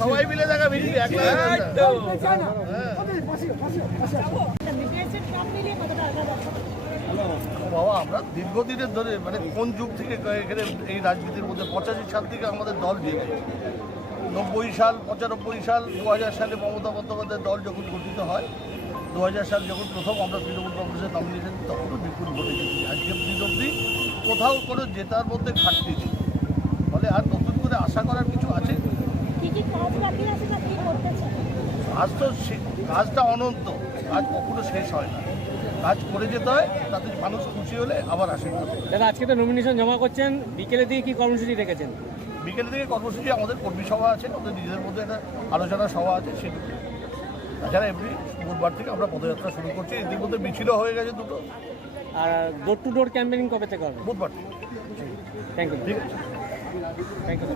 সবাই মিলে দেখা ভিড় বাবা, আমরা দীর্ঘদিনের ধরে মানে কোন যুগ থেকে এখানে এই রাজনীতির মধ্যে 85 সাল থেকে আমাদের দল জেগে 90 সাল 95 সাল 2000 সালে মমতা বন্দ্যোপাধ্যায়ের দল যখন গঠিত হয় 2000 সাল যখন প্রথম আমরা তৃণমূল কংগ্রেসের নমিনেশন তখনও বিপুল ভোটে জিতেছি। আজকের দিন অবধি কোথাও কোনো জেতার মধ্যে ঘাটতি নেই। ফলে আর নতুন করে আশা করার কিছু আছে? আজ তো কাজটা অনন্ত, কাজ কখনো শেষ হয় না, কাজ করে যেতে হয়, তাতে মানুষ খুশি হলে আবার আসে। দাদা, আজকে তো নমিনেশন জমা করছেন, বিকেলের দিকে কি কর্মসূচি রেখেছেন? বিকেলের দিকে কর্মসূচি আমাদের কর্মী সভা আছে, ওদের নিজেদের মধ্যে একটা আলোচনা সভা আছে সেগুলো। তাছাড়া এমনি বুধবার থেকে আমরা পদযাত্রা শুরু করছি, ইতিমধ্যে মিছিলও হয়ে গেছে দুটো। আর ডোর টু ডোর ক্যাম্পেইনিং কবে থেকে হবে? বুধবার। Thank you. ঠিক আছে, থ্যাংক ইউ।